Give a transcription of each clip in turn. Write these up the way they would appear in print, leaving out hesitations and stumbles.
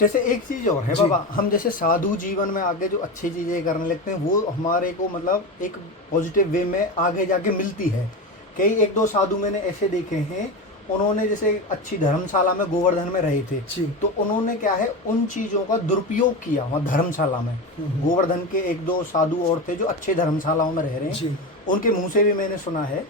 जैसे एक चीज और है बाबा, हम जैसे साधु जीवन में आगे जो अच्छी चीजें करने लगते हैं वो हमारे को मतलब एक पॉजिटिव वे में आगे जाके मिलती है। कई एक दो साधु मैंने ऐसे देखे हैं, उन्होंने जैसे अच्छी धर्मशाला में गोवर्धन में रहे थे, तो उन्होंने क्या है उन चीजों का दुरुपयोग किया वहाँ धर्मशाला में। गोवर्धन के एक दो साधु और थे जो अच्छे धर्मशालाओं में रह रहे हैं, उनके मुंह से भी मैंने सुना है।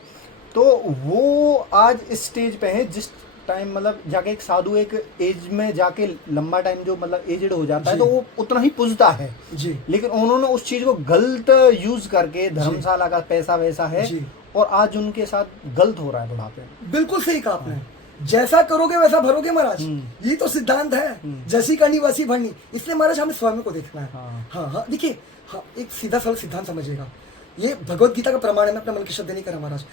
तो वो आज इस स्टेज पे है जिस टाइम मतलब जाके एक साधु एक एज में जाके लंबा टाइम जो मतलब एजड हो जाता है तो वो उतना ही पूजता है जी, लेकिन उन्होंने उस चीज को गलत यूज करके धर्मशाला का पैसा वैसा है और आज उनके साथ गलत हो रहा है बुढ़ापे। बिल्कुल सही कहा आपने, जैसा करोगे वैसा भरोगे महाराज, ये तो सिद्धांत है, जैसी करनी वैसी भरनी। इसलिए महाराज हमें स्वयं को देखना है। हाँ देखिए, हाँ एक सीधा सरल सिद्धांत समझिएगा, ये भगवत गीता का प्रमाण है, मैं अपने मन की शब्द नहीं कर रहा महाराज।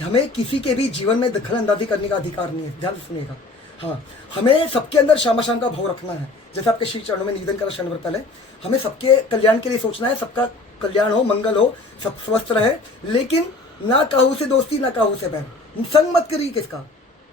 हमें किसी के भी जीवन में दखल अंदाजी करने का अधिकार नहीं है, ध्यान से सुनिएगा। हाँ, हमें सबके अंदर श्यामा श्याम का भाव रखना है, जैसे आपके श्री चरणों में निवेदन करा क्षण भर पहले। हमें सबके कल्याण के लिए सोचना है, सबका कल्याण हो, मंगल हो, सब स्वस्थ रहे, लेकिन ना काहू से दोस्ती ना काहू से बैर, संग मत करिए किसका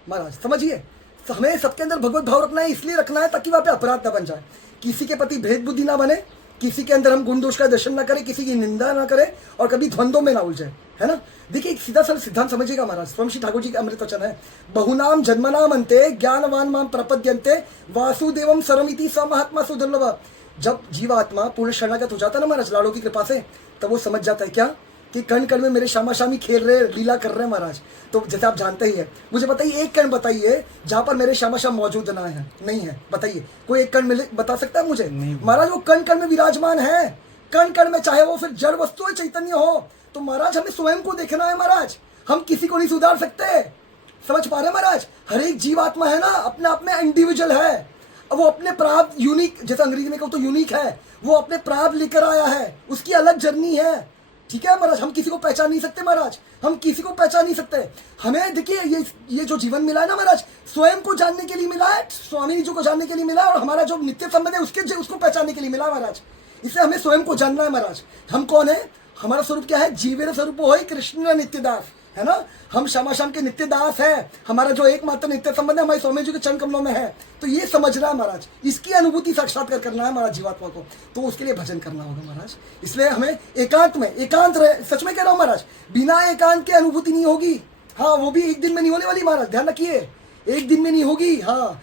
महाराज, समझिए। हमें सबके अंदर भगवत भाव रखना है, इसलिए रखना है ताकि वहाँ पे अपराध ना बन जाए, किसी के प्रति भेद बुद्धि ना बने, किसी के अंदर हम गुण दोष का दर्शन ना करें, किसी की निंदा ना करें और कभी द्वंद्वों में ना उलझे, है ना। देखिए एक सीधा सरल सिद्धांत समझिएगा महाराज, स्वयं श्री ठाकुर जी का अमृत वचन है, बहुनाम जन्मनाम अंते ज्ञानवान माम प्रपद्यन्ते वासुदेवम सर्वमिति स महात्मा सुदुर्लभ। जब जीवात्मा पूर्ण शरणागत हो जाता है ना महाराज लाड़ों की कृपा से, तब वो समझ जाता है क्या कि कण कण में मेरे श्यामा श्यामी खेल रहे, लीला कर रहे हैं महाराज। तो जैसे आप जानते ही है, मुझे बताइए एक कण बताइए जहां पर मेरे श्यामा श्याम मौजूद ना है, नहीं है, बताइए कोई एक कण मिले, बता सकता है मुझे महाराज? वो कण कण में विराजमान है, कण कण में, चाहे वो फिर जड़ वस्तु है चैतन्य हो। तो महाराज हमें स्वयं को देखना है महाराज, हम किसी को नहीं सुधार सकते, समझ पा रहे हैं महाराज? हर एक जीवात्मा है ना अपने आप में इंडिविजुअल है, वो अपने प्राप्त यूनिक, जैसे अंग्रेजी में कहूँ तो यूनिक है, वो अपने प्राप्त लेकर आया है, उसकी अलग जर्नी है, ठीक है महाराज। हम किसी को पहचान नहीं सकते महाराज, हम किसी को पहचान नहीं सकते। हमें देखिए ये जो जीवन मिला है ना महाराज, स्वयं को जानने के लिए मिला है, स्वामी जी को जानने के लिए मिला है, और हमारा जो नित्य संबंध है उसको पहचानने के लिए मिला है महाराज। इसलिए हमें स्वयं को जानना है महाराज, हम कौन है, हमारा स्वरूप क्या है, जीवेर स्वरूप हो कृष्ण नित्यदास, है ना। हम श्यामा श्याम के नित्य दास है, हमारा जो एकमात्र नित्य संबंध है हमारे स्वामी जी के चरण कमलों में है। तो ये समझना है महाराज, इसकी अनुभूति साक्षात्कार करना है महाराज जीवात्मा को, तो उसके लिए भजन करना होगा महाराज। इसलिए हमें एकांत में, एकांत रहे, सच में कह रहा हूँ महाराज, बिना एकांत के अनुभूति नहीं होगी। हाँ, वो भी एक दिन में नहीं होने वाली महाराज, ध्यान रखिए, एक दिन में नहीं होगी। हाँ,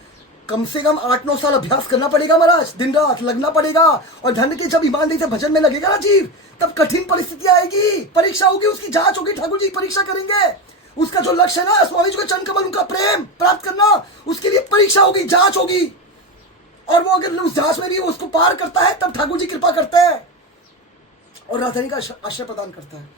कम से कम 8-9 साल अभ्यास करना पड़ेगा महाराज, दिन रात लगना पड़ेगा। और ध्यान रखिए, जब ईमानदारी से भजन में लगेगा ना जीव, तब कठिन परिस्थिति आएगी, परीक्षा होगी, उसकी जांच होगी, ठाकुर जी परीक्षा करेंगे। उसका जो लक्ष्य है ना स्वामी जी के चरण कमल, उनका प्रेम प्राप्त करना, उसके लिए परीक्षा होगी, जांच होगी। और वो अगर उस जांच में भी उसको पार करता है, तब ठाकुर जी कृपा करते हैं और राजधानी का आश्रय प्रदान करता है।